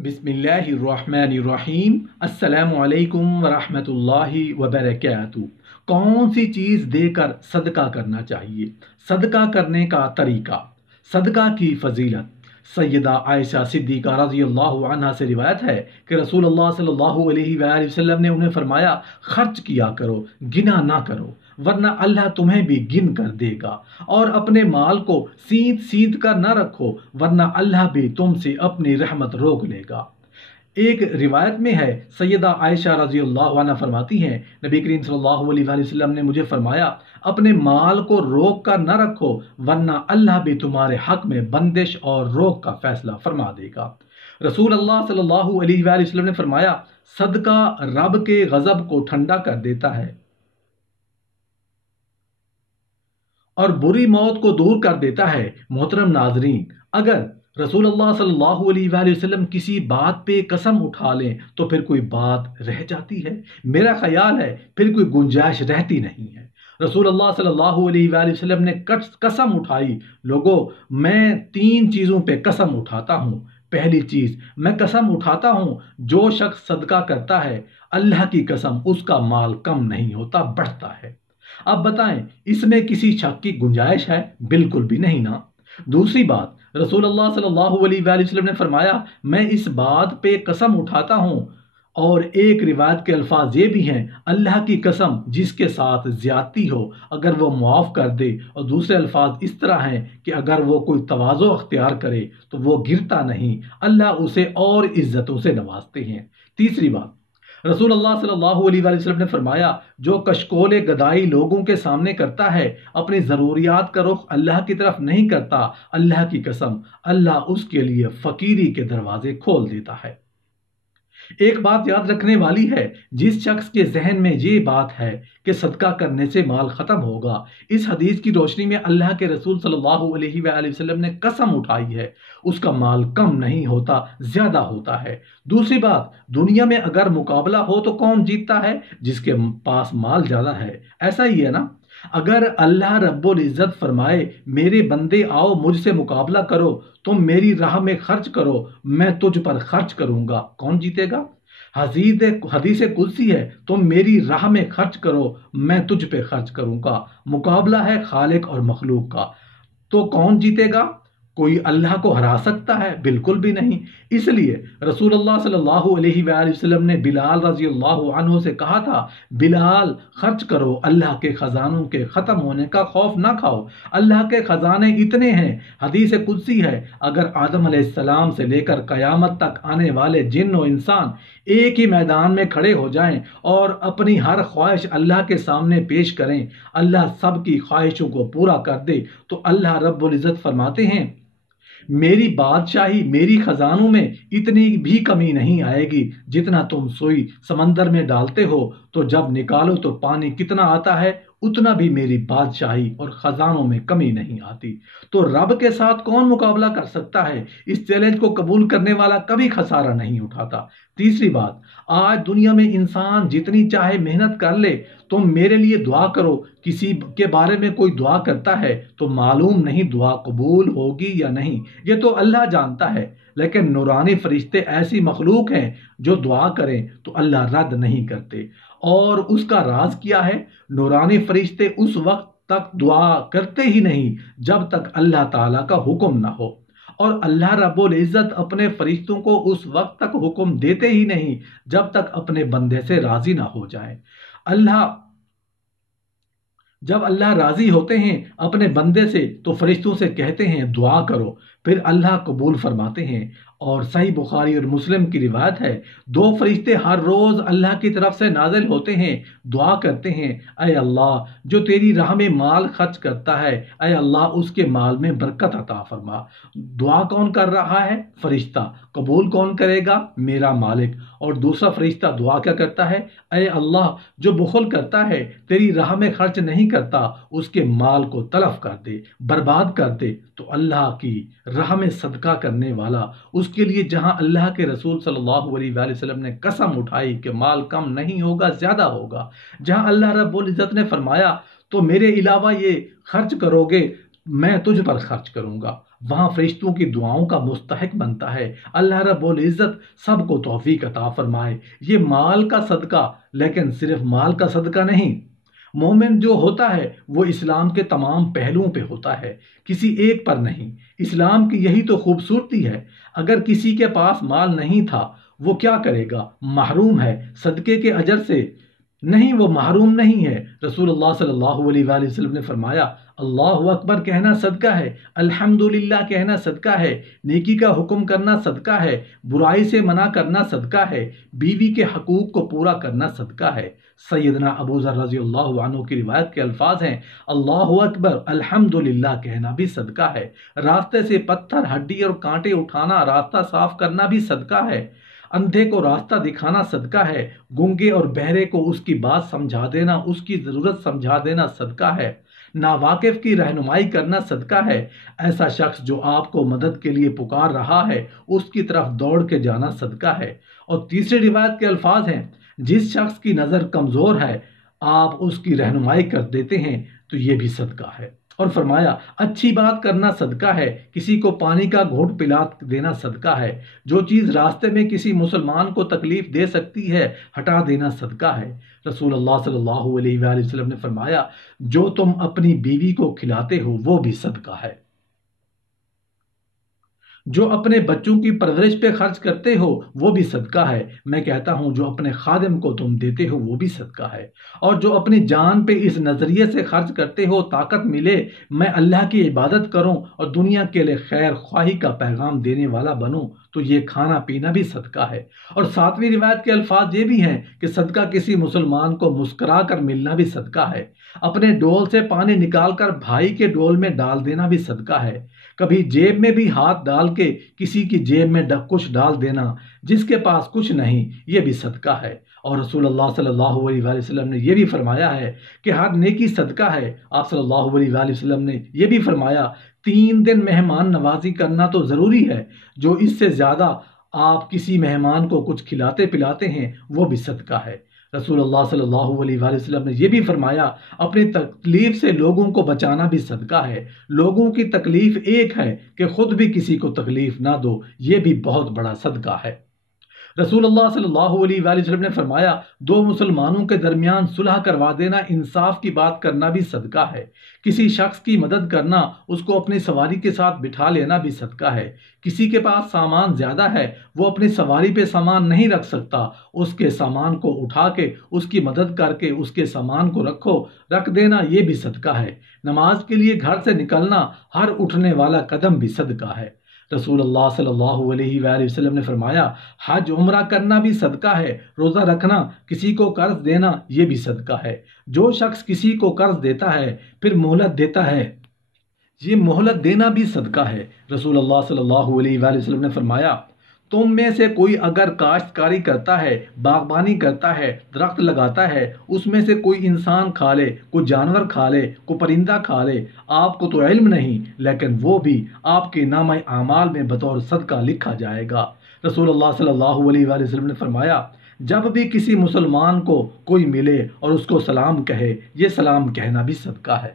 बिस्मिल्लाहिर्रहमानिर्रहीम। अस्सलामु अलैकुम वरहमतुल्लाहि वबरकातुहू। कौन सी चीज़ देकर सदका करना चाहिए, सदका करने का तरीका, सदका की फजीलत। सैयदा आयशा सिद्दीक़ा रज़ी अल्लाहु अन्हा से रिवायत है कि रसूलुल्लाह सल्लल्लाहु अलैहि वसल्लम ने उन्हें फरमाया, खर्च किया करो, गिना ना करो, वरना अल्लाह तुम्हें भी गिन कर देगा। और अपने माल को सींध सींध कर न रखो, वरना अल्लाह भी तुमसे अपनी रहमत रोक लेगा। एक रिवायत में है, सैयदा आयशा रज़ी अल्लाहु अन्हा फरमाती हैं, नबी करीम सल्लल्लाहु अलैहि वसल्लम ने मुझे फरमाया, अपने माल को रोक कर न रखो, वरना अल्लाह भी तुम्हारे हक में बंदिश और रोक का फैसला फरमा देगा। रसूल अल्लाह सल्लल्लाहु अलैहि वसल्लम ने फरमाया, सदका रब के गज़ब को ठंडा कर देता है और बुरी मौत को दूर कर देता है। मोहतरम नाजरीन, अगर रसूलुल्लाह सल्लल्लाहु अलैहि वसल्लम किसी बात पे कसम उठा लें तो फिर कोई बात रह जाती है? मेरा ख्याल है फिर कोई गुंजाइश रहती नहीं है। रसूलुल्लाह सल्लल्लाहु अलैहि वसल्लम ने कसम उठाई, लोगों मैं 3 चीज़ों पे कसम उठाता हूँ। पहली चीज़, मैं कसम उठाता हूँ जो शख्स सदका करता है, अल्लाह की कसम उसका माल कम नहीं होता, बढ़ता है। अब बताएं, इसमें किसी शक की गुंजाइश है? बिल्कुल भी नहीं ना। दूसरी बात, रसूलुल्लाह सल्लल्लाहु अलैहि वसल्लम ने फरमाया, मैं इस बात पे कसम उठाता हूँ, और एक रिवायत के अल्फाज ये भी हैं, अल्लाह की कसम जिसके साथ ज्यादती हो अगर वो मुआफ़ कर दे। और दूसरे अल्फाज इस तरह हैं कि अगर वो कोई तवाज़ो अख्तियार करे तो वो गिरता नहीं, अल्लाह उसे और इज्जतों से नवाजते हैं। तीसरी बात, रसूलुल्लाह सल्लल्लाहु अलैहि वसल्लम ने फरमाया, जो कशकोले गदाई लोगों के सामने करता है, अपनी ज़रूरियात का रुख अल्लाह की तरफ नहीं करता, अल्लाह की कसम अल्लाह उसके लिए फ़कीरी के दरवाजे खोल देता है। एक बात याद रखने वाली है, जिस शख्स के जहन में ये बात है कि सदका करने से माल खत्म होगा, इस हदीस की रोशनी में अल्लाह के रसूल सल्लल्लाहु अलैहि वसल्लम ने कसम उठाई है, उसका माल कम नहीं होता, ज्यादा होता है। दूसरी बात, दुनिया में अगर मुकाबला हो तो कौन जीतता है? जिसके पास माल ज्यादा है। ऐसा ही है ना। अगर अल्लाह रब्बुल इज़्ज़त फरमाए, मेरे बंदे आओ मुझसे मुकाबला करो, तुम मेरी राह में खर्च करो, मैं तुझ पर खर्च करूंगा, कौन जीतेगा? हदीस कुदसी है, तुम मेरी राह में खर्च करो, मैं तुझ पे खर्च करूंगा। मुकाबला है खालिक और मखलूक का, तो कौन जीतेगा? कोई अल्लाह को हरा सकता है? बिल्कुल भी नहीं। इसलिए रसूलुल्लाह सल्लल्लाहु अलैहि वसल्लम ने बिलाल रजी अल्लाह अन्हु से कहा था, बिलाल खर्च करो, अल्लाह के खजानों के ख़त्म होने का खौफ ना खाओ, अल्लाह के खजाने इतने हैं। हदीस कुदसी है, अगर आदम अलैहिस्सलाम से लेकर क़यामत तक आने वाले जिन और इंसान एक ही मैदान में खड़े हो जाएं और अपनी हर ख्वाहिश अल्लाह के सामने पेश करें, अल्लाह सबकी ख्वाहिशों को पूरा कर दे। तो अल्लाह रब्बुल इज़्ज़त फरमाते हैं, मेरी बादशाही, मेरी खजानों में इतनी भी कमी नहीं आएगी जितना तुम सुई समंदर में डालते हो तो जब निकालो तो पानी कितना आता है, उतना भी मेरी बादशाही और खजानों में कमी नहीं आती। तो रब के साथ कौन मुकाबला कर सकता है? इस चैलेंज को कबूल करने वाला कभी खसारा नहीं उठाता। तीसरी बात, आज दुनिया में इंसान जितनी चाहे मेहनत कर ले, तुम मेरे लिए दुआ करो, किसी के बारे में कोई दुआ करता है तो मालूम नहीं दुआ कबूल होगी या नहीं, ये तो अल्लाह जानता है। लेकिन नूरानी फरिश्ते ऐसी मखलूक हैं जो दुआ करें तो अल्लाह रद्द नहीं करते। और उसका राज क्या है? नूरानी फरिश्ते उस वक्त तक दुआ करते ही नहीं जब तक अल्लाह ताला का हुक्म ना हो, और अल्लाह रब्बुल इज़्ज़त अपने फरिश्तों को उस वक्त तक हुक्म देते ही नहीं जब तक अपने बंदे से राजी ना हो जाए। अल्लाह जब अल्लाह राजी होते हैं अपने बंदे से तो फरिश्तों से कहते हैं दुआ करो, फिर अल्लाह कबूल फरमाते हैं। और सही बुखारी और मुस्लिम की रिवायत है, 2 फरिश्ते हर रोज अल्लाह की तरफ से नाजिल होते हैं, दुआ करते हैं, अय अल्लाह जो तेरी राह में माल खर्च करता है, अय अल्लाह उसके माल में बरकत अता फरमा। दुआ कौन कर रहा है? फरिश्ता। कबूल कौन करेगा? मेरा मालिक। और दूसरा फरिश्ता दुआ क्या करता है? अय अल्लाह जो बुखल करता है, तेरी राह में खर्च नहीं करता, उसके माल को तलफ कर दे, बर्बाद कर दे। तो अल्लाह की राह में सदका करने वाला, उसके लिए जहां अल्लाह के रसूल सल्लल्लाहु अलैहि वसल्लम ने कसम उठाई कि माल कम नहीं होगा, ज्यादा होगा, जहां अल्लाह रब्बुल इज़्ज़त ने फरमाया तो मेरे अलावा ये खर्च करोगे मैं तुझ पर खर्च करूंगा, وہاں فرشتوں کی دعاؤں کا مستحق بنتا ہے۔ اللہ رب العزت سب کو توفیق عطا فرمائے۔ یہ مال کا صدقہ، لیکن صرف مال کا صدقہ نہیں۔ مومن جو ہوتا ہے وہ اسلام کے تمام پہلوؤں پہ ہوتا ہے، کسی ایک پر نہیں۔ اسلام کی یہی تو خوبصورتی ہے۔ اگر کسی کے پاس مال نہیں تھا، وہ کیا کرے گا؟ محروم ہے صدقے کے اجر سے؟ نہیں، وہ محروم نہیں ہے۔ رسول اللہ صلی اللہ علیہ وآلہ وسلم نے فرمایا، اللہ اکبر کہنا صدقہ ہے، الحمدللہ کہنا صدقہ ہے، نیکی کا حکم کرنا صدقہ ہے، برائی سے منع کرنا صدقہ ہے، بیوی کے حقوق کو پورا کرنا صدقہ ہے۔ سیدنا ابو ذر رضی اللہ عنہ کی روایت کے الفاظ ہیں، اللہ اکبر الحمدللہ کہنا بھی صدقہ ہے، راستے سے پتھر، ہڈی اور کانٹے اٹھانا، راستہ صاف کرنا بھی صدقہ ہے، اندھے کو راستہ دکھانا صدقہ ہے، گونگے اور بہرے کو اس کی بات سمجھا دینا، اس کی ضرورت سمجھا دینا صدقہ ہے، ناواقف کی رہنمائی کرنا صدقہ ہے، ایسا شخص جو آپ کو مدد کے لیے پکار رہا ہے اس کی طرف دوڑ کے جانا صدقہ ہے۔ اور تیسری روایت کے الفاظ ہیں، جس شخص کی نظر کمزور ہے آپ اس کی رہنمائی کر دیتے ہیں تو یہ بھی صدقہ ہے۔ اور فرمایا، اچھی بات کرنا صدقہ ہے، کسی کو پانی کا گھونٹ پلا دینا صدقہ ہے، جو چیز راستے میں کسی مسلمان کو تکلیف دے سکتی ہے ہٹا دینا صدقہ ہے۔ رسول اللہ صلی اللہ علیہ وآلہ وسلم نے فرمایا، جو تم اپنی بیوی کو کھلاتے ہو وہ بھی صدقہ ہے، جو اپنے بچوں کی پرورش پہ خرچ کرتے ہو وہ بھی صدقہ ہے، میں کہتا ہوں جو اپنے خادم کو تم دیتے ہو وہ بھی صدقہ ہے، اور جو اپنی جان پہ اس نظریے سے خرچ کرتے ہو طاقت ملے میں اللہ کی عبادت کروں اور دنیا کے لیے خیر خواہی کا پیغام دینے والا بنوں تو یہ کھانا پینا بھی صدقہ ہے۔ اور ساتویں روایت کے الفاظ یہ بھی ہیں کہ صدقہ کسی مسلمان کو مسکرا کر ملنا بھی صدقہ ہے، اپنے ڈول سے پانی نکال کر بھائی کے ڈول میں ڈال دینا بھی صدقہ ہے، کبھی جیب میں بھی ہاتھ ڈال کے کسی کی جیب میں کچھ ڈال دینا جس کے پاس کچھ نہیں، یہ بھی صدقہ ہے۔ اور رسول اللہ صلی اللہ علیہ وآلہ وسلم نے یہ بھی فرمایا ہے کہ ہر نیکی صدقہ ہے۔ آپ صلی اللہ علیہ وآلہ وسلم نے یہ بھی فرمایا، 3 دن مہمان نوازی کرنا تو ضروری ہے، جو اس سے زیادہ آپ کسی مہمان کو کچھ کھلاتے پلاتے ہیں وہ بھی صدقہ ہے۔ رسول اللہ صلی اللہ علیہ وآلہ وسلم نے یہ بھی فرمایا، اپنی تکلیف سے لوگوں کو بچانا بھی صدقہ ہے، لوگوں کی تکلیف ایک ہے کہ خود بھی کسی کو تکلیف نہ دو، یہ بھی بہت بڑا صدقہ ہے۔ رسول اللہ صلی اللہ علیہ وآلہ وسلم نے فرمایا، 2 مسلمانوں کے درمیان صلح کروا دینا، انصاف کی بات کرنا بھی صدقہ ہے، کسی شخص کی مدد کرنا، اس کو اپنی سواری کے ساتھ بٹھا لینا بھی صدقہ ہے، کسی کے پاس سامان زیادہ ہے وہ اپنی سواری پہ سامان نہیں رکھ سکتا، اس کے سامان کو اٹھا کے اس کی مدد کر کے اس کے سامان کو رکھ دینا، یہ بھی صدقہ ہے، نماز کے لیے گھر سے نکلنا، ہر اٹھنے والا قدم بھی صدقہ ہے۔ رسول اللہ صلی اللہ علیہ وآلہ وسلم نے فرمایا، حج عمرہ کرنا بھی صدقہ ہے، روزہ رکھنا، کسی کو قرض دینا یہ بھی صدقہ ہے۔ جو شخص کسی کو قرض دیتا ہے پھر مہلت دیتا ہے، یہ مہلت دینا بھی صدقہ ہے۔ رسول اللہ صلی اللہ علیہ وآلہ وسلم نے فرمایا، تم میں سے کوئی اگر کاشتکاری کرتا ہے، باغبانی کرتا ہے، درخت لگاتا ہے، اس میں سے کوئی انسان کھا لے، کوئی جانور کھا لے، کوئی پرندہ کھا لے، آپ کو تو علم نہیں، لیکن وہ بھی آپ کے نامہ اعمال میں بطور صدقہ لکھا جائے گا۔ رسول اللہ صلی اللہ علیہ وآلہ وسلم نے فرمایا، جب بھی کسی مسلمان کو کوئی ملے اور اس کو سلام کہے، یہ سلام کہنا بھی صدقہ ہے۔